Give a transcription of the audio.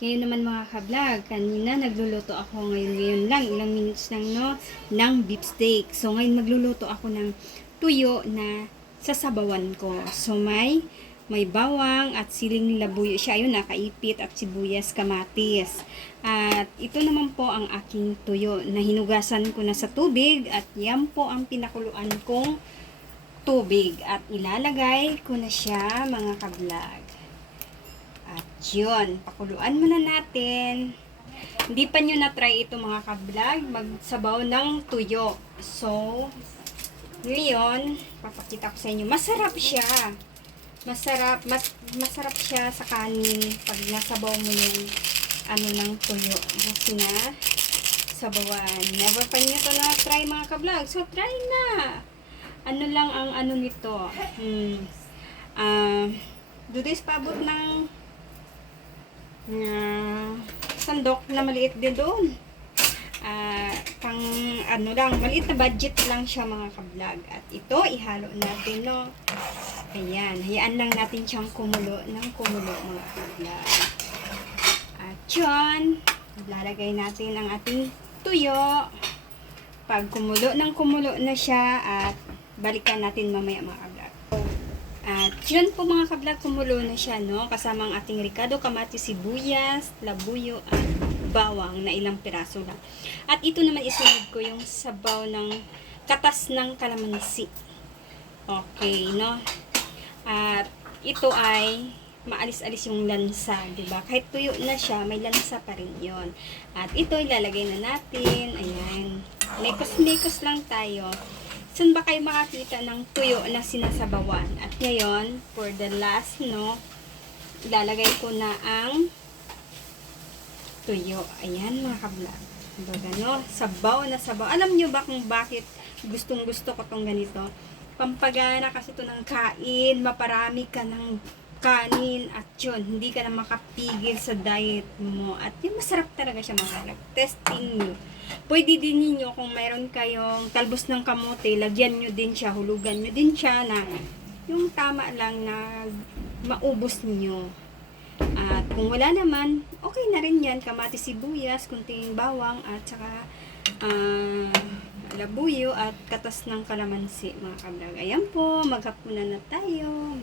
Kayo naman mga ka-vlog, kanina nagluluto ako ngayon lang, ilang minutes lang no, ng beef steak. So ngayon magluluto ako ng tuyo na sasabawan ko. So may bawang at siling labuyo siya, ayun nakaipit at sibuyas, kamatis. At ito naman po ang aking tuyo na hinugasan ko na sa tubig at yan po ang pinakuluan kong tubig at ilalagay ko na siya mga ka-vlog. At yun, pakuluan muna natin. Hindi pa nyo na-try ito mga ka-vlog, magsabaw ng tuyo. So, ngayon, papakita ko sa inyo. Masarap siya. Masarap siya sa kanin pag nasabaw mo yung ano ng tuyo. Kasi na, sabawan. Never pa nyo ito na-try mga ka-vlog. So, try na. Ano lang ang ano nito. Dudis paabot ng sandok na maliit din doon. Pang ano lang, maliit na budget lang siya mga ka-vlog. At ito, ihalo natin, no. Ayan, hayaan lang natin siyang kumulo ng kumulo mga ka-vlog. At yun, lalagay natin ang ating tuyo. Pag kumulo na siya, at balikan natin mamaya mga ka-vlog. At yun po mga ka-vlog, kumulo na siya, no? Kasama ang ating ricado, kamatis, sibuyas, labuyo, at bawang na ilang piraso lang. At ito naman isunod ko yung sabaw ng katas ng kalamansi. Okay, no? At ito ay maalis-alis yung lansa, diba? Kahit tuyo na siya, may lansa pa rin yon. At ito ilalagay na natin. Ayan. Mekos-mekos lang tayo. Saan ba kayo makakita ng tuyo na sinasabawan? At ngayon, for the last, no, ilalagay ko na ang tuyo. Ayan, mga ka-vlog. Baga, no, sabaw na sabaw. Alam nyo ba kung bakit gustong-gusto ko tong ganito? Pampagana kasi to ng kain, maparami ka ng kanin, at yun, hindi ka na makapigil sa diet mo. At yun, masarap talaga siya mga ka-vlog. Testing nyo. Pwede din ninyo kung mayroon kayong talbos ng kamote, lagyan nyo din siya, hulugan nyo din siya na yung tama lang na maubos niyo. At kung wala naman, okay na rin yan. Kamatis, sibuyas, kunting bawang, at saka labuyo at katas ng kalamansi mga ka-vlog. Ayan po, maghapunan na tayo.